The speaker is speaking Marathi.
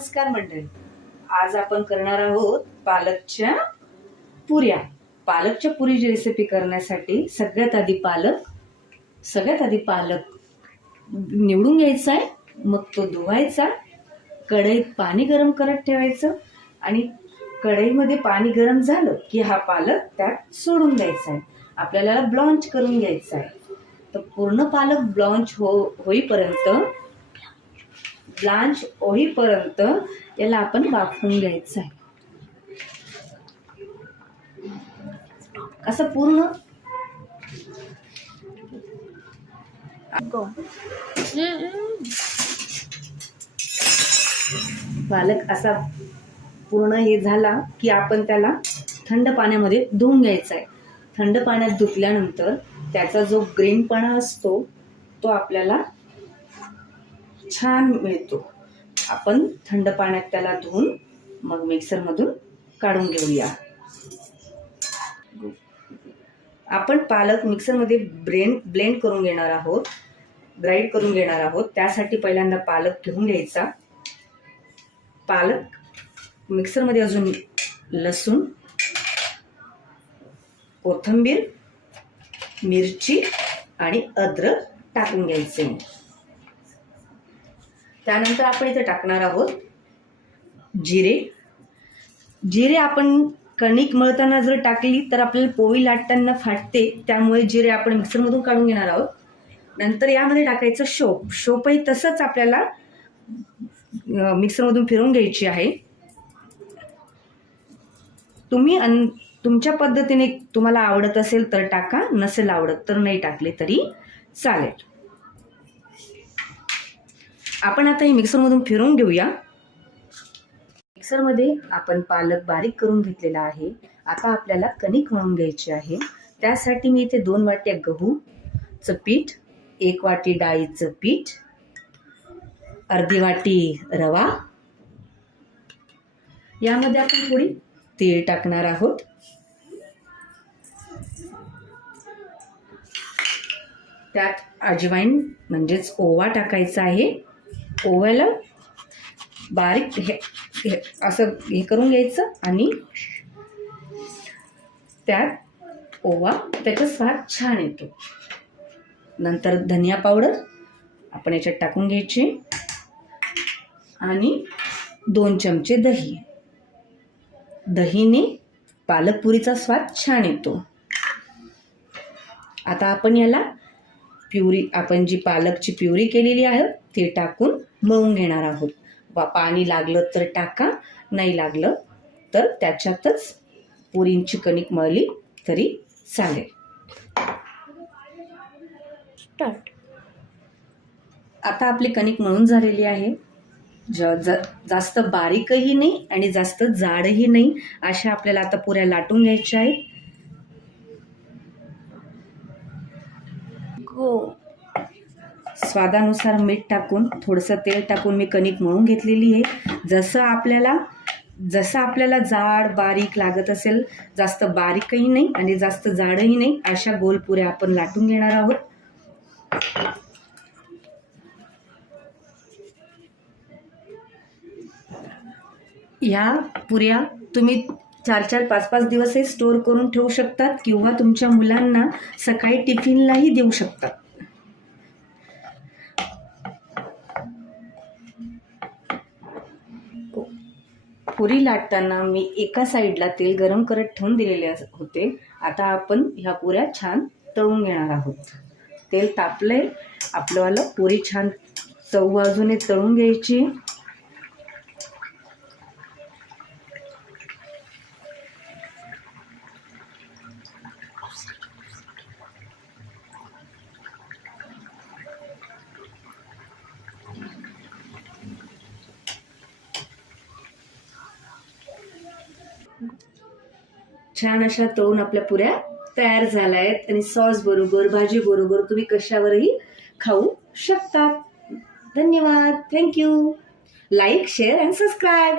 नमस्कार मंडळी, आज आपण करणार आहोत पालकच्या पुऱ्या. पालकच्या पुरीची रेसिपी करण्यासाठी सगळ्यात आधी पालक निवडून घ्यायचा आहे. मग तो धुवायचा, कढईत पाणी गरम करत ठेवायचं आणि कढईमध्ये पाणी गरम झालं की हा पालक त्यात सोडून द्यायचा आहे. आपल्याला ब्लॉन्च करून घ्यायचा आहे. तर पूर्ण पालक ब्लॉन्च होईपर्यंत याला आपण वाफवून घ्यायचं आहे. असं पूर्ण पालक असा पूर्ण हे झाला की आपण त्याला थंड पाण्यामध्ये धुवून घ्यायचा आहे. थंड पाण्यात धुतल्यानंतर त्याचा जो ग्रीनपणा असतो तो आपल्याला छान मिळतो. आपण थंड पाण्यात त्याला धुवून मग मिक्सरमधून काढून घेऊया. आपण पालक मिक्सरमध्ये ब्लेंड करून घेणार आहोत, ग्राइंड करून घेणार आहोत. त्यासाठी पहिल्यांदा पालक घेऊन घ्यायचा. पालक मिक्सरमध्ये अजून लसूण, कोथिंबीर, मिरची आणि अद्रक टाकून घ्यायचे. त्यानंतर आपण इथे टाकणार आहोत जिरे आपण कणिक मळताना जर टाकली तर आपल्याला पोळी लाटताना फाटते. त्यामुळे जिरे आपण मिक्सरमधून काढून घेणार आहोत. नंतर यामध्ये टाकायचं शोपही तसंच आपल्याला मिक्सरमधून फिरवून घ्यायची आहे. तुम्ही तुमच्या पद्धतीने तुम्हाला आवडत असेल तर टाका, नसेल आवडत तर नाही टाकले तरी चालेल. आपण आता हे मिक्सरमधून फिरवून घेऊया. मिक्सरमध्ये आपण पालक बारीक करून घेतलेला आहे. आता आपल्याला कणिक मळून घ्यायची आहे. त्यासाठी मी इथे 2 वाट्या गहूचं पीठ, 1 वाटी डाळीचं पीठ, अर्धी वाटी रवा, यामध्ये आपण थोडी तीळ टाकणार आहोत. त्यात अजवाईन म्हणजेच ओवा टाकायचा आहे. ओव्याला बारीक असं हे करून घ्यायचं आणि त्यात त्याचा स्वाद छान येतो. नंतर धनिया पावडर आपण याच्यात टाकून घ्यायची आणि 2 चमचे दहीने पालकपुरीचा स्वाद छान येतो. आता आपण याला आपण जी पालकची प्युरी केलेली आहे ती टाकून मळून घेणार आहोत. पाणी लागलं तर टाका, नाही लागलं तर त्याच्यातच पुरींची कणिक मळली तरी चालेल. आता आपली कणिक मळून झालेली आहे. जास्त बारीकही नाही आणि जास्त जाडही नाही, अशा आपल्याला आता पुऱ्या लाटून घ्यायच्या आहेत. स्वादानुसार मीठ टाकून, थोडंसं तेल टाकून मी कणिक मळून घेतलेली आहे. जसं आपल्याला जाड बारीक लागत असेल, जास्त बारीकही नाही आणि जास्त जाडही नाही, अशा गोल पुऱ्या आपण लाटून घेणार आहोत. या पुऱ्या तुम्ही 4-4, 5-5 दिवसही स्टोर करून ठेवू शकतात किंवा तुमच्या मुलांना सकाळी टिफिनलाही देऊ शकतात. पुरी लाटताना मी एका साईडला तेल गरम करत ठेवून दिलेले होते. आता आपण ह्या पुऱ्या छान तळून घेणार आहोत. तेल तापलंय आपल्याला, पुरी छान चौबाजूने तळून घ्यायची. छान अशा तळून आपल्या पुऱ्या तयार झाल्या आहेत आणि सॉस बरोबर, भाजी बरोबर तुम्ही कशावरही खाऊ शकता. धन्यवाद. Thank you. Like, share and subscribe.